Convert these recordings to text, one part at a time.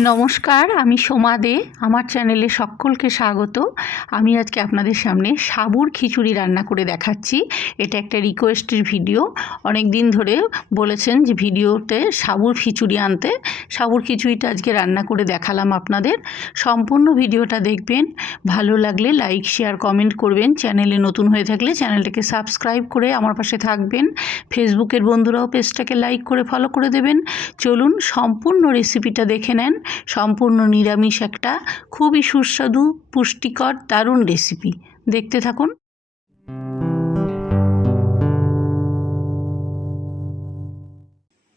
নমস্কার আমি সোমা দে আমার চ্যানেলে সকলকে স্বাগত। আমি আজকে আপনাদের সামনে সাবুর খিচুড়ি রান্না করে দেখাচ্ছি। এটা একটা রিকোয়েস্টের ভিডিও অনেক দিন ধরে বলেছেন যে ভিডিওতে সাবুর খিচুড়ি আনতে। সাবুর খিচুড়িটা আজকে রান্না করে দেখালাম আপনাদের। সম্পূর্ণ ভিডিওটা দেখবেন। ভালো লাগলে লাইক শেয়ার কমেন্ট করবেন। চ্যানেলে নতুন হয়ে থাকলে চ্যানেলটাকে সাবস্ক্রাইব করে আমার পাশে থাকবেন। ফেসবুকের বন্ধুরাও পেজটাকে লাইক করে ফলো করে দেবেন। চলুন সম্পূর্ণ রেসিপিটা দেখে নেন। সম্পূর্ণ নিরামিষ একটা, খুবই সুস্বাদু, পুষ্টিকর দারুণ রেসিপি দেখতে থাকুন।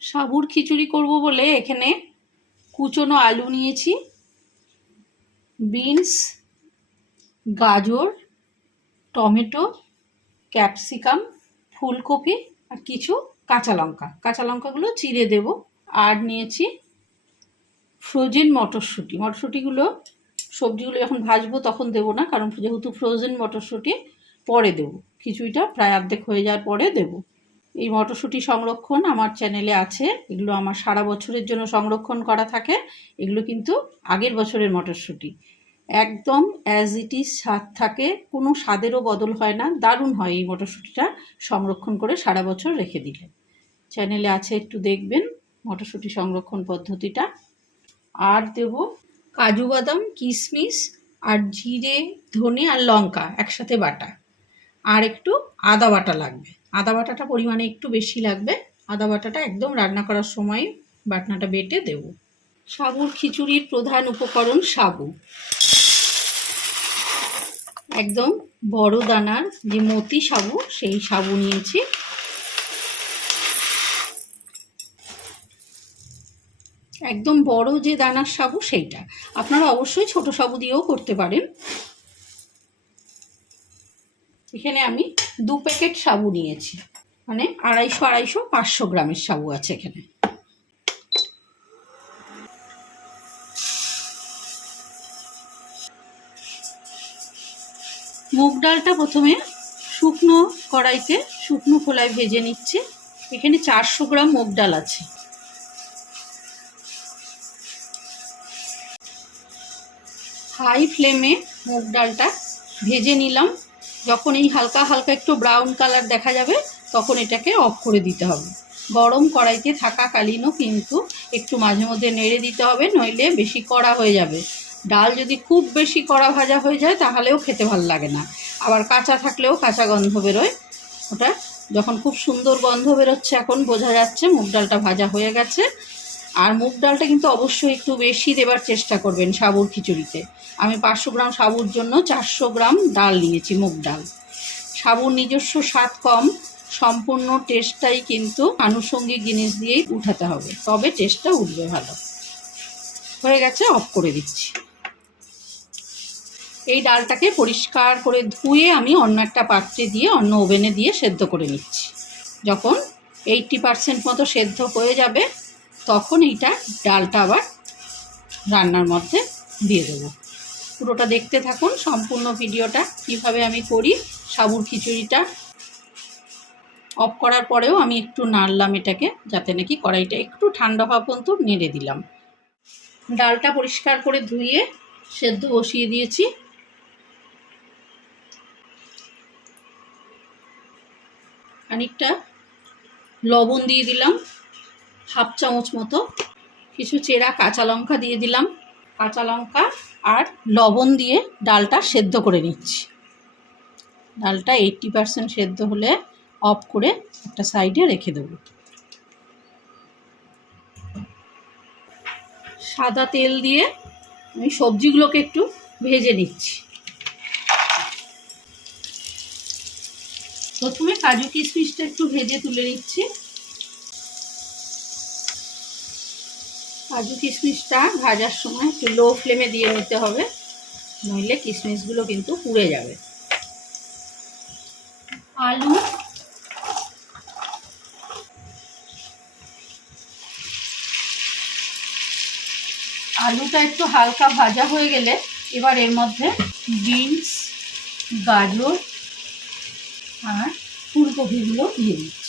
সাবুর খিচুড়ি করব বলে এখানে কুচনো আলু নিয়েছি, বিনস, গাজর, টমেটো, ক্যাপসিকাম, ফুলকপি আর কিছু কাঁচা লঙ্কা। কাঁচা লঙ্কাগুলো চিড়ে দেব। আর নিয়েছি ফ্রোজেন মটরশুঁটি। মটরশুঁটিগুলো সবজিগুলো যখন ভাজবো তখন দেবো না, কারণ যেহেতু ফ্রোজেন মটরশুঁটি পরে দেবো। খিচুড়িটা প্রায় অর্ধেক হয়ে যাওয়ার পরে দেবো। এই মটরশুঁটি সংরক্ষণ আমার চ্যানেলে আছে। এগুলো আমার সারা বছরের জন্য সংরক্ষণ করা থাকে। এগুলো কিন্তু আগের বছরের মটরশুঁটি। একদম অ্যাজ ইট ইজ স্বাদ থাকে, কোনো স্বাদেরও বদল হয় না, দারুণ হয় এই মটরশুঁটিটা সংরক্ষণ করে সারা বছর রেখে দিলে। চ্যানেলে আছে, একটু দেখবেন মটরশুঁটি সংরক্ষণ পদ্ধতিটা। আর দেব কাজু বাদাম কিশমিশ আর জিরে, ধনে আর লঙ্কা একসাথে বাটা। আর একটু আদা বাটা লাগবে। আদা বাটাটা পরিমাণে একটু বেশি লাগবে। আদা বাটাটা একদম রান্না করার সময় বাটনাটা বেটে দেব। সাবুর খিচুড়ির প্রধান উপকরণ সাবু। একদম বড় দানার যে মতি সাবু, সেই সাবু নিয়েছি। একদম বড় যে দানার সাবু সেইটা। আপনারা অবশ্যই ছোট সাবু দিয়েও করতে পারেন। এখানে আমি দু প্যাকেট সাবু নিয়েছি। মানে আড়াইশো আড়াইশো, পাঁচশো গ্রামের সাবু আছে এখানে। মুগ ডালটা প্রথমে শুকনো কড়াইতে শুকনো খোলায় ভেজে নিচ্ছি। এখানে চারশো গ্রাম মুগ ডাল আছে। হাই ফ্লেমে মুগ ডালটা ভেজে নিলাম। যখন এই হালকা হালকা একটু ব্রাউন কালার দেখা যাবে, তখন এটাকে অফ করে দিতে হবে। গরম কড়াইতে থাকাকালীনও কিন্তু একটু মাঝে মধ্যে নেড়ে দিতে হবে, নইলে বেশি কড়া হয়ে যাবে। ডাল যদি খুব বেশি কড়া ভাজা হয়ে যায়, তাহলেও খেতে ভালো লাগে না। আবার কাঁচা থাকলেও কাঁচা গন্ধ বেরোয়। ওটা যখন খুব সুন্দর গন্ধ বেরোচ্ছে, এখন বোঝা যাচ্ছে মুগ ডালটা ভাজা হয়ে গেছে। আর মুগ ডালটা কিন্তু অবশ্যই একটু বেশি দেবার চেষ্টা করবেন সাবুর খিচুড়িতে। আমি পাঁচশো গ্রাম সাবুর জন্য চারশো গ্রাম ডাল নিয়েছি, মুগ ডাল। সাবুর নিজস্ব স্বাদ কম, সম্পূর্ণ টেস্টটাই কিন্তু আনুষঙ্গিক জিনিস দিয়েই উঠাতে হবে, তবে টেস্টটা উঠবে ভালো। হয়ে গেছে অফ করে দিচ্ছি। এই ডালটাকে পরিষ্কার করে ধুয়ে আমি অন্য একটা পাত্রে দিয়ে, অন্য ওভেনে দিয়ে সেদ্ধ করে নিচ্ছি। যখন এইটটি পারসেন্ট মতো সেদ্ধ হয়ে যাবে তখন এইটা ডালটা আবার রান্নার মধ্যে দিয়ে দেবো। পুরোটা দেখতে থাকুন, সম্পূর্ণ ভিডিওটা কীভাবে আমি করি, সাবুর খিচুড়িটা অফ করার পরেও আমি একটু নাড়লাম এটাকে, যাতে নাকি কড়াইটা একটু ঠান্ডা হওয়া পর্যন্ত নেড়ে দিলাম। ডালটা পরিষ্কার করে ধুয়ে সেদ্ধ বসিয়ে দিয়েছি। খানিকটা লবণ দিয়ে দিলাম। হাফ চামচ মতো কিছু চেরা কাঁচা লঙ্কা দিয়ে দিলাম। কাঁচা লঙ্কা আর লবণ দিয়ে ডালটা সেদ্ধ করে নিচ্ছি। ডালটা এইটটি পারসেন্ট সেদ্ধ হলে অফ করে একটা সাইডে রেখে দেবো। সাদা তেল দিয়ে আমি সবজিগুলোকে একটু ভেজে নিচ্ছি। প্রথমে কাজু কিশমিশটা একটু ভেজে তুলে নিচ্ছি। কাজু কিশমিশটা ভাজার সময় একটু লো ফ্লেমে দিয়ে নিতে হবে। নইলে কিশমিশগুলো কিন্তু পুড়ে যাবে। আলু। আলুটা একটু হালকা ভাজা হয়ে গেলে এবার এর মধ্যে বিনস, গাজর আর ফুলকপিগুলো দিয়ে দিচ্ছি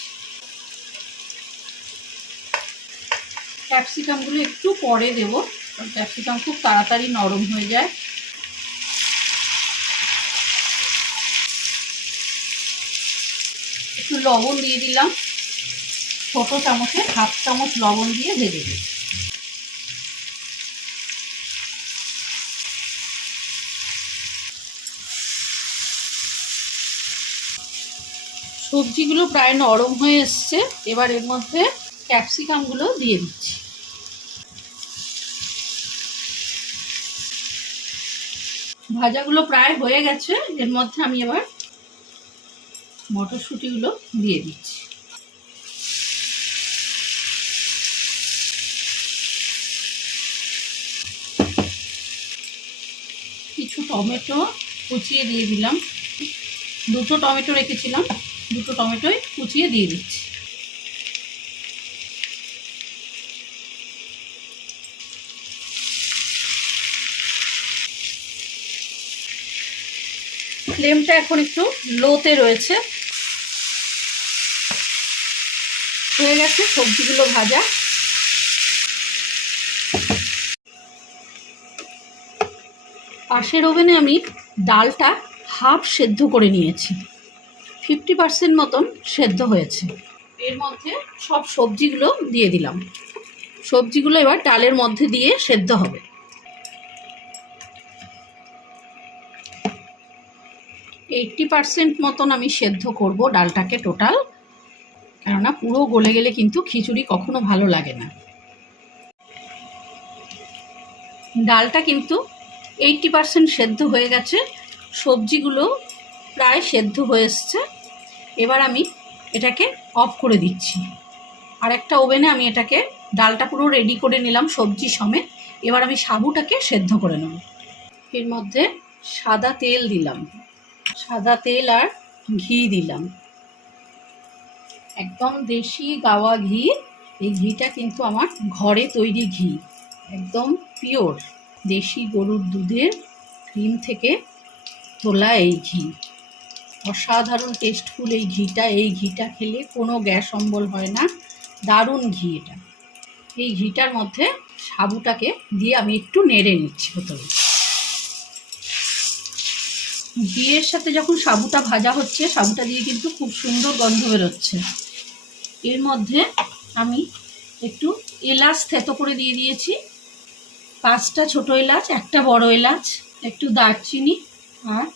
ক্যাপসিকামগুলো একটু পরে দেবো। ক্যাপসিকাম খুব তাড়াতাড়ি নরম হয়ে যায়। একটু লবণ দিয়ে দিলাম। ছোট চামচে হাফ চামচ লবণ দিয়ে ভেজে দিই সবজিগুলো প্রায় নরম হয়ে এসছে। এবার এর মধ্যে ক্যাপসিকামগুলো দিয়ে দিচ্ছি। ভাজাগুলো প্রায় হয়ে গেছে, এর মধ্যে আমি এবার মটরশুঁটিগুলো দিয়ে দিচ্ছি। কিছু টমেটো কুচিয়ে দিয়ে দিলাম। দুটো টমেটো রেখেছিলাম, দুটো টমেটোই কুচিয়ে দিয়ে দিচ্ছি। ফ্লেমটা এখন একটু লোতে রয়েছে। হয়ে গেছে সবজিগুলো ভাজা। পাশের ওভেনে আমি ডালটা হাফ সেদ্ধ করে নিয়েছি। ফিফটি পার্সেন্ট মতন সেদ্ধ হয়েছে। এর মধ্যে সব সবজিগুলো দিয়ে দিলাম। সবজিগুলো এবার ডালের মধ্যে দিয়ে সেদ্ধ হবে। এইটটি পার্সেন্ট মতন আমি সেদ্ধ করব ডালটাকে টোটাল কেননা পুরো গলে গেলে কিন্তু খিচুড়ি কখনো ভালো লাগে না। ডালটা কিন্তু এইটটি পার্সেন্ট সেদ্ধ হয়ে গেছে। সবজিগুলো প্রায় সেদ্ধ হয়ে এসছে। এবার আমি এটাকে অফ করে দিচ্ছি। আর একটা ওভেনে আমি এটাকে ডালটা পুরো রেডি করে নিলাম সবজি সমেত। এবার আমি সাবুটাকে সেদ্ধ করে নেব। এর মধ্যে সাদা তেল দিলাম। সাদা তেল আর ঘি দিলাম। একদম দেশি গাওয়া ঘি। এই ঘিটা কিন্তু আমার ঘরে তৈরি ঘি। একদম পিওর। দেশি গরুর দুধের ক্রিম থেকে তোলা এই ঘি। অসাধারণ টেস্টফুল এই ঘিটা। এই ঘিটা খেলে কোনো গ্যাস অম্বল হয় না। দারুণ ঘি এটা। এই ঘিটার মধ্যে সাবুটাকে দিয়ে আমি একটু নেড়ে নিচ্ছি প্রথমে ঘিয়ের সাথে যখন সাবুটা ভাজা হচ্ছে, সাবুটা দিয়ে কিন্তু খুব সুন্দর গন্ধ বেরোচ্ছে। এর মধ্যে আমি একটু এলাচ থেতো করে দিয়ে দিয়েছি। পাঁচটা ছোট এলাচ, একটা বড় এলাচ, একটু দারচিনি আর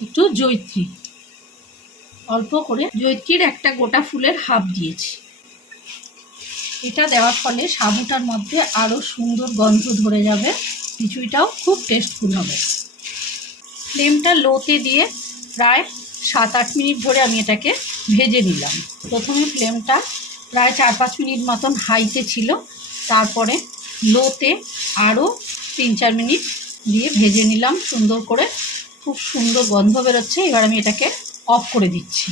একটু জৈত্রী। অল্প করে জৈত্রীর একটা গোটা ফুলের হাফ দিয়েছি। এটা দেওয়ার ফলে সাবুটার মধ্যে আরও সুন্দর গন্ধ ধরে যাবে, খিচুড়িটাও খুব টেস্টফুল হবে। ফ্লেমটা লোতে দিয়ে প্রায় সাত আট মিনিট ধরে আমি এটাকে ভেজে নিলাম। প্রথমে ফ্লেমটা প্রায় চার পাঁচ মিনিট মতন হাইতে ছিল। তারপরে লোতে আরও তিন চার মিনিট দিয়ে ভেজে নিলাম। সুন্দর করে খুব সুন্দর গন্ধ বেরোচ্ছে। এবার আমি এটাকে অফ করে দিচ্ছি।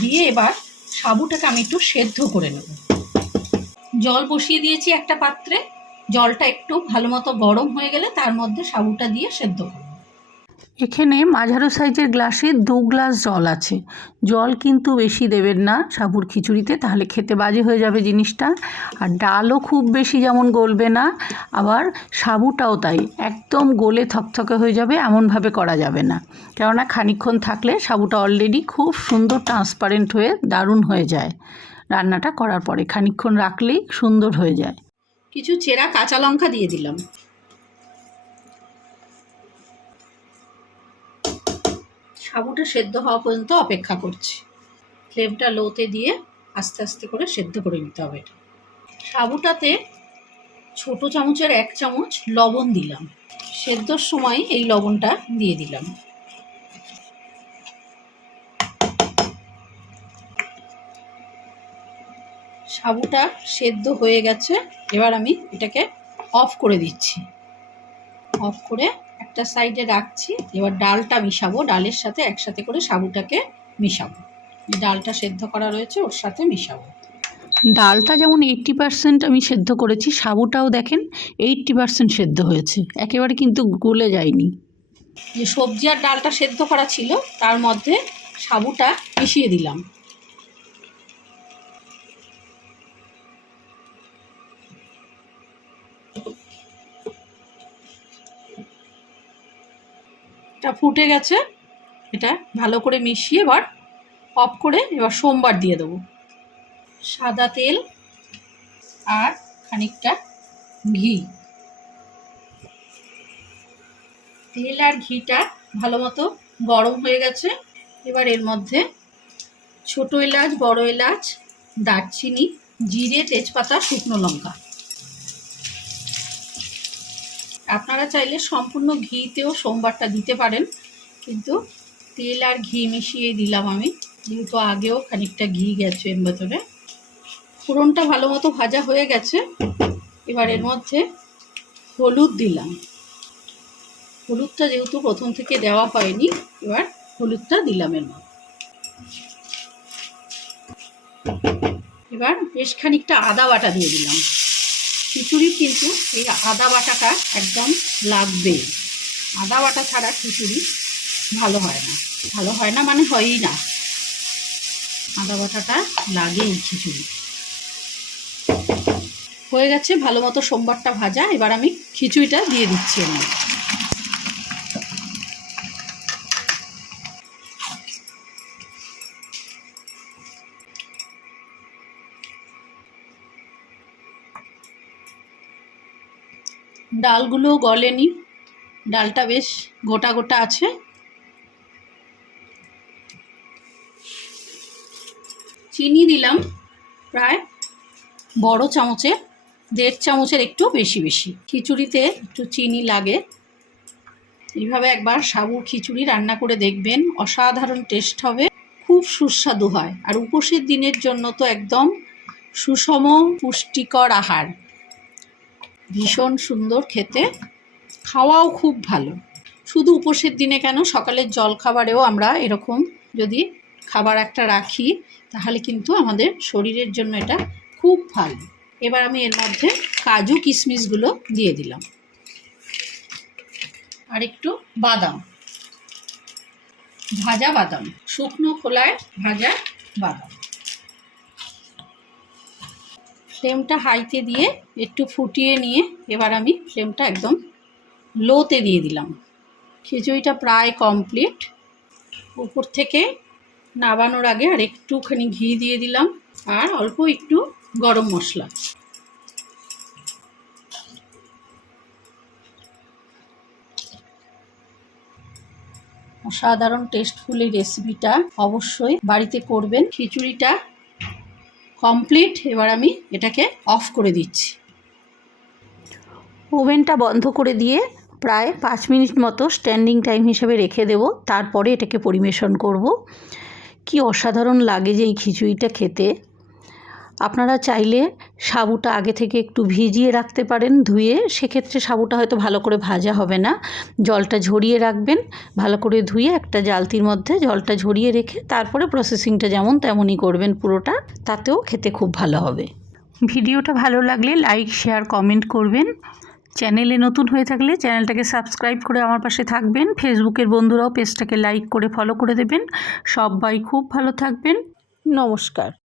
দিয়ে এবার সাবুটাকে আমি একটু সেদ্ধ করে নেব। জল বসিয়ে দিয়েছি একটা পাত্রে। জলটা একটু ভালো মতো গরম হয়ে গেলে তার মধ্যে সাবুটা দিয়ে সেদ্ধ করব। এখানে মাঝারো সাইজের গ্লাসে দু গ্লাস জল আছে। জল কিন্তু বেশি দেবেন না সাবুর খিচুড়িতে, তাহলে খেতে বাজে হয়ে যাবে জিনিসটা। আর ডালও খুব বেশি যেমন গলবে না, আবার সাবুটাও তাই, একদম গলে থকথকে হয়ে যাবে, এমনভাবে করা যাবে না। কেননা খানিক্ষণ থাকলে সাবুটা অলরেডি খুব সুন্দর ট্রান্সপারেন্ট হয়ে দারুণ হয়ে যায়। রান্নাটা করার পরে খানিক্ষণ রাখলেই সুন্দর হয়ে যায়। কিছু চেরা কাঁচা লঙ্কা দিয়ে দিলাম। সাবুটা সেদ্ধ হওয়া পর্যন্ত অপেক্ষা করছি। ফ্লেমটা লোতে দিয়ে আস্তে আস্তে করে সেদ্ধ করে নিতে হবে এটা। সাবুটাতে ছোট চামচের এক চামচ লবণ দিলাম। সেদ্ধর সময় এই লবণটা দিয়ে দিলাম। সাবুটা সেদ্ধ হয়ে গেছে। এবার আমি এটাকে অফ করে দিচ্ছি। অফ করে একটা সাইডে রাখছি এবার ডালটা মিশাবো ডালের সাথে একসাথে করে সাবুটাকে মিশাবো। ডালটা সেদ্ধ করা রয়েছে ওর সাথে মিশাবো। ডালটা যেমন এইট্টি পারসেন্ট আমি সেদ্ধ করেছি সাবুটাও দেখেন এইট্টি পারসেন্ট সেদ্ধ হয়েছে একেবারে কিন্তু গলে যায়নি। যে সবজি আর ডালটা সেদ্ধ করা ছিল তার মধ্যে সাবুটা মিশিয়ে দিলাম। এটা ফুটে গেছে। এটা ভালো করে মিশিয়ে এবার অফ করে এবার সোমবার দিয়ে দেবো। সাদা তেল আর খানিকটা ঘি। তেল আর ঘিটা ভালো মতো গরম হয়ে গেছে। এবার এর মধ্যে ছোট এলাচ, বড় এলাচ, দারচিনি, জিরে, তেজপাতা, শুকনো লঙ্কা। আপনারা চাইলে সম্পূর্ণ ঘিতেও সোমবারটা দিতে পারেন, কিন্তু তেল আর ঘি মিশিয়ে দিলাম আমি, যেহেতু আগেও খানিকটা ঘি গেছে এর ভেতরে। ফোড়নটা ভালো মতো ভাজা হয়ে গেছে, এবার এর মধ্যে হলুদ দিলাম। হলুদটা যেহেতু প্রথম থেকে দেওয়া হয়নি, এবার হলুদটা দিলাম এর মধ্যে। এবার বেশ খানিকটা আদা বাটা দিয়ে দিলাম। খিচুড়ি কিন্তু এই আদা বাটাটা একদম লাগবে। আদা বাটা ছাড়া খিচুড়ি ভালো হয় না। ভালো হয় না মানে হয়ই না। আদা বাটাটা লাগে এই খিচুড়ি। হয়ে গেছে ভালো মতো সোমবারটা ভাজা। এবার আমি খিচুড়িটা দিয়ে দিচ্ছি এর ডালগুলো গলেনি। ডালটা বেশ গোটা গোটা আছে। চিনি দিলাম প্রায় বড় চামচে, দেড় চামচের একটু বেশি বেশি। খিচুড়িতে একটু চিনি লাগে। এইভাবে একবার সাবুর খিচুড়ি রান্না করে দেখবেন, অসাধারণ টেস্ট হবে। খুব সুস্বাদু হয়। আর উপোসের দিনের জন্য তো একদম সুষম পুষ্টিকর আহার। ভীষণ সুন্দর খেতে। খাওয়াও খুব ভালো। শুধু উপোসের দিনে কেন? সকালের জলখাবারেও আমরা এরকম যদি খাবার একটা রাখি, তাহলে কিন্তু আমাদের শরীরের জন্য এটা খুব ভালো। এবার আমি এর মধ্যে কাজু কিশমিশগুলো দিয়ে দিলাম। আর একটু বাদাম। ভাজা বাদাম। শুকনো খোলায় ভাজা বাদাম। ফ্লেমটা হাইতে দিয়ে একটু ফুটিয়ে নিয়ে এবার আমি ফ্লেমটা একদম লোতে দিয়ে দিলাম। খিচুড়িটা প্রায় কমপ্লিট। উপর থেকে নাবানোর আগে আর একটুখানি ঘি দিয়ে দিলাম আর অল্প একটু গরম মশলা। অসাধারণ টেস্টফুল এই রেসিপিটা অবশ্যই বাড়িতে করবেন। খিচুড়িটা কমপ্লিট এবার আমি এটাকে অফ করে দিচ্ছি। ওভেনটা বন্ধ করে দিয়ে প্রায় পাঁচ মিনিট মতো স্ট্যান্ডিং টাইম হিসেবে রেখে দেব, তারপরে এটাকে পরিবেশন করব। কি অসাধারণ লাগে যে এই খিচুড়িটা খেতে। আপনারা চাইলে সাবুটা আগে থেকে একটু ভিজিয়ে রাখতে পারেন ধুয়ে। সেক্ষেত্রে সাবুটা হয়তো ভালো করে ভাজা হবে না। জলটা ঝরিয়ে রাখবেন ভালো করে ধুয়ে একটা জালতির মধ্যে জলটা ঝরিয়ে রেখে তারপরে প্রসেসিংটা যেমন তেমনই করবেন পুরোটা তাতেও খেতে খুব ভালো হবে। ভিডিওটা ভালো লাগলে লাইক শেয়ার কমেন্ট করবেন। চ্যানেলে নতুন হয়ে থাকলে চ্যানেলটাকে সাবস্ক্রাইব করে আমার পাশে থাকবেন। ফেসবুকের বন্ধুরাও পেজটাকে লাইক করে ফলো করে দেবেন। সবাই খুব ভালো থাকবেন। নমস্কার।